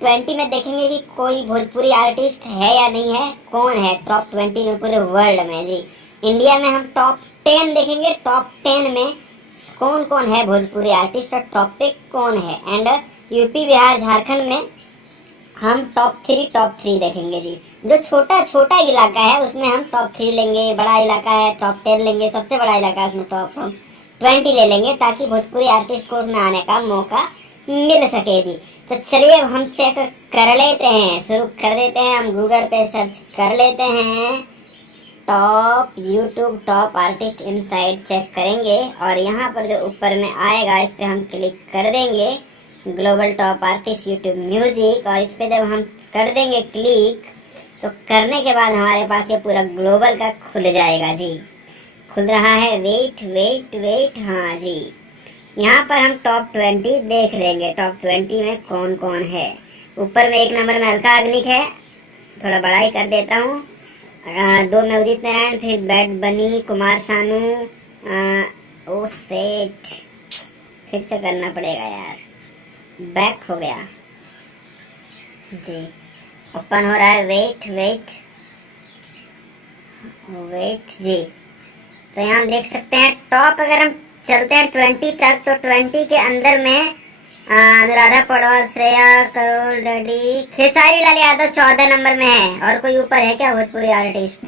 20 में देखेंगे कि कोई भोजपुरी आर्टिस्ट है या नहीं है, कौन है टॉप 20 में पूरे वर्ल्ड में जी। इंडिया में हम टॉप 10 देखेंगे, टॉप 10 में कौन कौन है भोजपुरी आर्टिस्ट और टॉप पे कौन है। एंड यूपी बिहार झारखंड में हम टॉप 3 देखेंगे जी। जो छोटा छोटा इलाका है उसमें हम टॉप 3 लेंगे, बड़ा इलाका है टॉप 10 लेंगे, सबसे बड़ा इलाका है उसमें टॉप 20 ले लेंगे, ताकि भोजपुरी आर्टिस्ट को उसमें आने का मौका मिल सके जी। तो चलिए अब हम चेक कर लेते हैं, शुरू कर देते हैं। हम गूगल पे सर्च कर लेते हैं top YouTube top artist inside check करेंगे, और यहाँ पर जो ऊपर में आएगा इस पर हम क्लिक कर देंगे, global top artist YouTube music, और इस पर जब हम कर देंगे क्लिक तो करने के बाद हमारे पास ये पूरा ग्लोबल का खुल जाएगा जी। खुल रहा है, वेट वेट वेट, हाँ जी। यहाँ पर हम टॉप 20 देख लेंगे, टॉप 20 में कौन कौन है। ऊपर में 1 नंबर में अलका याग्निक है, थोड़ा बड़ा ही कर देता हूँ। 2 में उदित नारायण, फिर बैड बनी, कुमार सानू, ओ सेट, फिर से करना पड़ेगा यार, बैक हो गया जी, ओपन हो रहा है, वेट वेट वेट जी। तो यहाँ हम देख सकते हैं टॉप, अगर हम चलते हैं 20 तक, तो 20 के अंदर में अनुराधा पौडवाल, श्रेया करोल, डैडी, खेसारी लाल यादव 14 नंबर में है। और कोई ऊपर है क्या भोजपुरी आर्टिस्ट?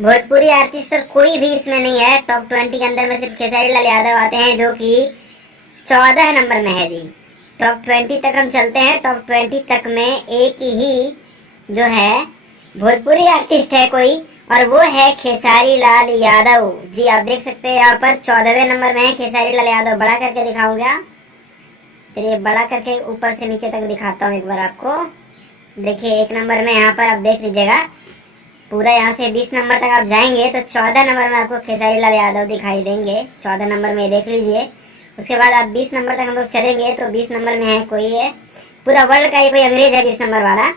भोजपुरी आर्टिस्ट और कोई भी इसमें नहीं है। टॉप 20 के अंदर में सिर्फ खेसारी लाल यादव आते हैं, जो कि 14 नंबर में है जी। टॉप 20 तक हम चलते हैं। टॉप 20 तक में एक ही जो है भोजपुरी आर्टिस्ट है कोई, और वो है खेसारी लाल यादव जी। आप देख सकते हैं यहाँ पर 14वें नंबर में है खेसारी लाल यादव। बड़ा करके दिखाऊंगा, चलिए बड़ा करके ऊपर से नीचे तक दिखाता हूँ एक बार आपको। देखिए 1 नंबर में यहाँ पर आप देख लीजिएगा, पूरा यहाँ से 20 नंबर तक आप जाएंगे तो 14 नंबर में आपको खेसारी लाल यादव दिखाई देंगे। 14 नंबर में देख लीजिए। उसके बाद आप 20 नंबर तक हम लोग चलेंगे तो 20 नंबर में है कोई है, पूरा वर्ल्ड का ही कोई अंग्रेज है 20 नंबर वाला।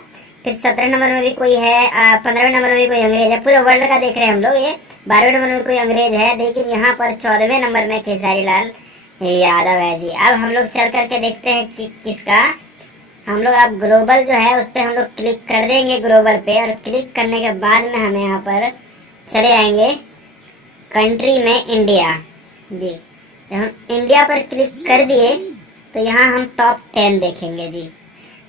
फिर 17 नंबर में भी कोई है, 15वें नंबर में भी कोई अंग्रेज है। पूरा वर्ल्ड का देख रहे हैं हम लोग। ये 12वें नंबर में कोई अंग्रेज है, लेकिन यहाँ पर 14वें नंबर में खेसारी लाल यादव है जी। अब हम लोग चल करके देखते हैं कि किसका। हम लोग अब ग्लोबल जो है उस पर हम लोग क्लिक कर देंगे, ग्लोबल पे, और क्लिक करने के बाद में हमें यहाँ पर चले आएंगे कंट्री में इंडिया जी। जब हम इंडिया पर क्लिक कर दिए तो यहाँ हम टॉप 10 देखेंगे जी।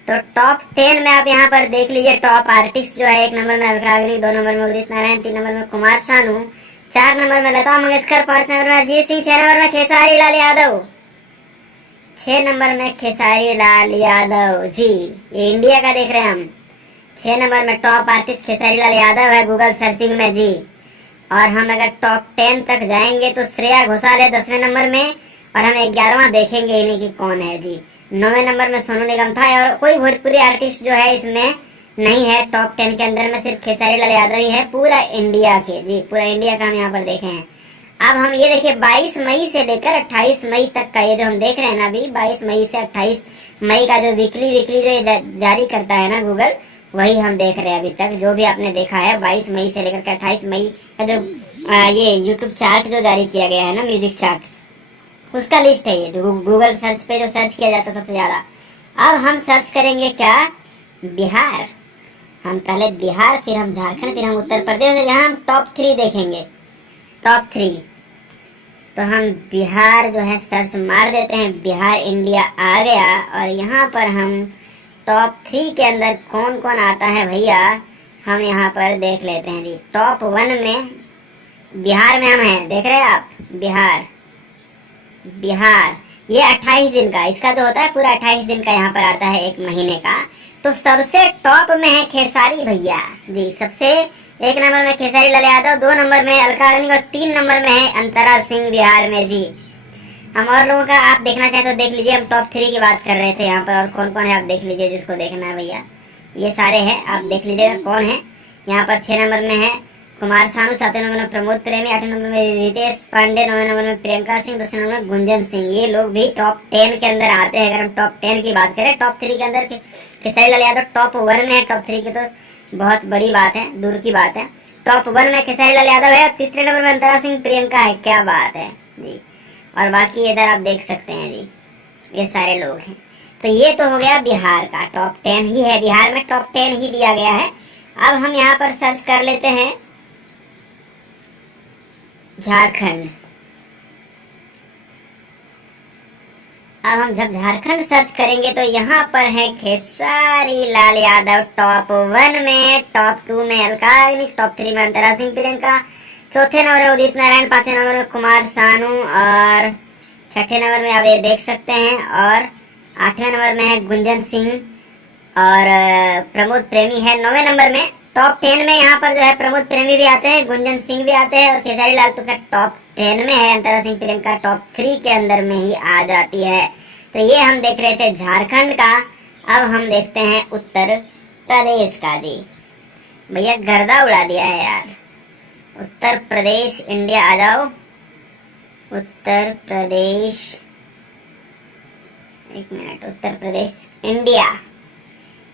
तो टॉप 10 में आप यहाँ पर देख लीजिए टॉप आर्टिस्ट जो है, 1 नंबर में अलका याग्निक, 2 नंबर में उदित नारायण, 3 नंबर में कुमार सानू, 4 नंबर में लता मंगेशकर, 5 नंबर में अरिजीत सिंह, 6 नंबर में खेसारी लाल यादव, 6 नंबर में खेसारी लाल यादव जी। ये इंडिया का देख रहे हैं हम। 6 नंबर में टॉप आर्टिस्ट खेसारी लाल यादव है गूगल सर्चिंग में जी। और हम अगर टॉप 10 तक जाएंगे तो श्रेया घोषाल है 10वें नंबर में, और हम 11वां देखेंगे इन्हीं की कौन है जी। 9वें नंबर में सोनू निगम था, और कोई भोजपुरी आर्टिस्ट जो है इसमें नहीं है। टॉप 10 के अंदर में सिर्फ खेसारी लाल यादव ही है पूरा इंडिया के जी। पूरा इंडिया का हम यहाँ पर देखे हैं। अब हम ये देखिए 22 मई से लेकर 28 मई तक का ये जो हम देख रहे हैं ना अभी, 22 मई से 28 मई का जो वीकली जो ये जारी करता है ना गूगल, वही हम देख रहे हैं अभी तक। जो भी आपने देखा है 22 मई से लेकर 28 मई का जो ये यूट्यूब चार्ट जो जारी किया गया है ना, म्यूजिक चार्ट, उसका लिस्ट है ये, जो गूगल सर्च पे जो सर्च किया जाता है सबसे ज़्यादा। अब हम सर्च करेंगे क्या, बिहार। हम पहले बिहार, फिर हम झारखंड, फिर हम उत्तर प्रदेश। यहाँ हम टॉप 3 देखेंगे, टॉप 3। तो हम बिहार जो है सर्च मार देते हैं, बिहार इंडिया आ गया। और यहाँ पर हम टॉप 3 के अंदर कौन कौन आता है भैया, हम यहाँ पर देख लेते हैं जी। टॉप 1 में बिहार में हम हैं, देख रहे हैं आप, बिहार। बिहार ये 28 दिन का, इसका जो होता है पूरा 28 दिन का यहाँ पर आता है, 1 महीने का। तो सबसे टॉप में है खेसारी भैया जी। सबसे 1 नंबर में खेसारी लाल यादव, 2 नंबर में अलका याग्निक, और 3 नंबर में है अंतरा सिंह बिहार में जी। हम और लोगों का आप देखना चाहे तो देख लीजिए। हम टॉप 3 की बात कर रहे थे यहाँ पर, और कौन कौन है आप देख लीजिए, जिसको देखना है भैया। ये सारे हैं, आप देख लीजिएगा कौन है। यहाँ पर 6 नंबर में है कुमार सानू, 7वें नंबर में प्रमोद प्रेमी, 8वें नंबर में रितेश पांडे, 9वें नंबर में प्रियंका सिंह, 10वें नंबर में गुंजन सिंह। ये लोग भी टॉप 10 के अंदर आते हैं। अगर हम टॉप 10 की बात करें, टॉप 3 के अंदर खेसारी लाल यादव टॉप 1 में है। टॉप 3 की तो बहुत बड़ी बात है, दूर की बात है। टॉप 1 में खेसारी लाल यादव है, 3रे नंबर में अंतरा सिंह, प्रियंका है। क्या बात है जी। और बाकी इधर आप देख सकते हैं जी, ये सारे लोग हैं। तो ये तो हो गया बिहार का, टॉप 10 ही है, बिहार में टॉप 10 ही दिया गया है। अब हम यहाँ पर सर्च कर लेते हैं झारखंड। अब हम जब झारखंड सर्च करेंगे तो यहाँ पर है खेसारी लाल यादव टॉप 1 में, टॉप 2 में अलका याग्निक, टॉप 3 में अंतरा सिंह प्रियंका, चौथे नंबर में उदित नारायण, पांचवें नंबर में कुमार सानू और छठे नंबर में आप ये देख सकते हैं, और आठवें नंबर में है गुंजन सिंह और प्रमोद प्रेमी है 9वें नंबर में। टॉप 10 में यहाँ पर जो है प्रमोद प्रेमी भी आते हैं, गुंजन सिंह भी आते हैं और खेसारी लाल तो टॉप 10 में है, अंतरा सिंह प्रियंका टॉप 3 के अंदर में ही आ जाती है। तो ये हम देख रहे थे झारखंड का। अब हम देखते हैं उत्तर प्रदेश का। जी भैया गर्दा उड़ा दिया है यार। उत्तर प्रदेश इंडिया आ जाओ, उत्तर प्रदेश, एक मिनट, उत्तर प्रदेश इंडिया।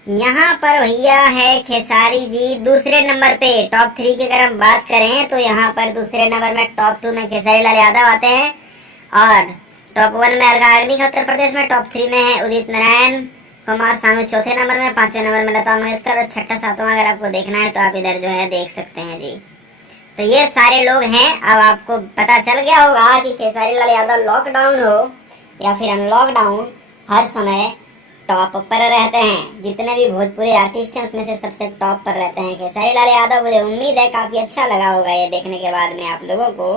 यहाँ पर भैया है खेसारी जी दूसरे नंबर पे, टॉप 3 की अगर हम बात करें तो यहाँ पर दूसरे नंबर में टॉप 2 में खेसारी लाल यादव आते हैं और टॉप 1 में अलका याग्निक है उत्तर प्रदेश में, टॉप 3 में है उदित नारायण, कुमार सानू चौथे नंबर में, पांचवें नंबर में लता मंगेशकर और छठा सातवां अगर आपको देखना है तो आप इधर जो है देख सकते हैं। जी तो ये सारे लोग हैं। अब आपको पता चल गया होगा कि खेसारी लाल यादव लॉकडाउन हो या फिर अनलॉकडाउन हर समय टॉप पर रहते हैं। जितने भी भोजपुरी आर्टिस्ट हैं उसमें से सबसे टॉप पर रहते हैं खेसारी लाल यादव। मुझे उम्मीद है काफ़ी अच्छा लगा होगा ये देखने के बाद में आप लोगों को।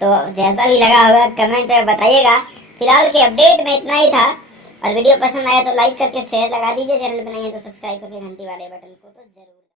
तो जैसा भी लगा होगा कमेंट में बताइएगा। फिलहाल के अपडेट में इतना ही था, और वीडियो पसंद आया तो लाइक करके शेयर लगा दीजिए, चैनल पर नहीं है तो सब्सक्राइब करके घंटी वाले बटन को तो जरूर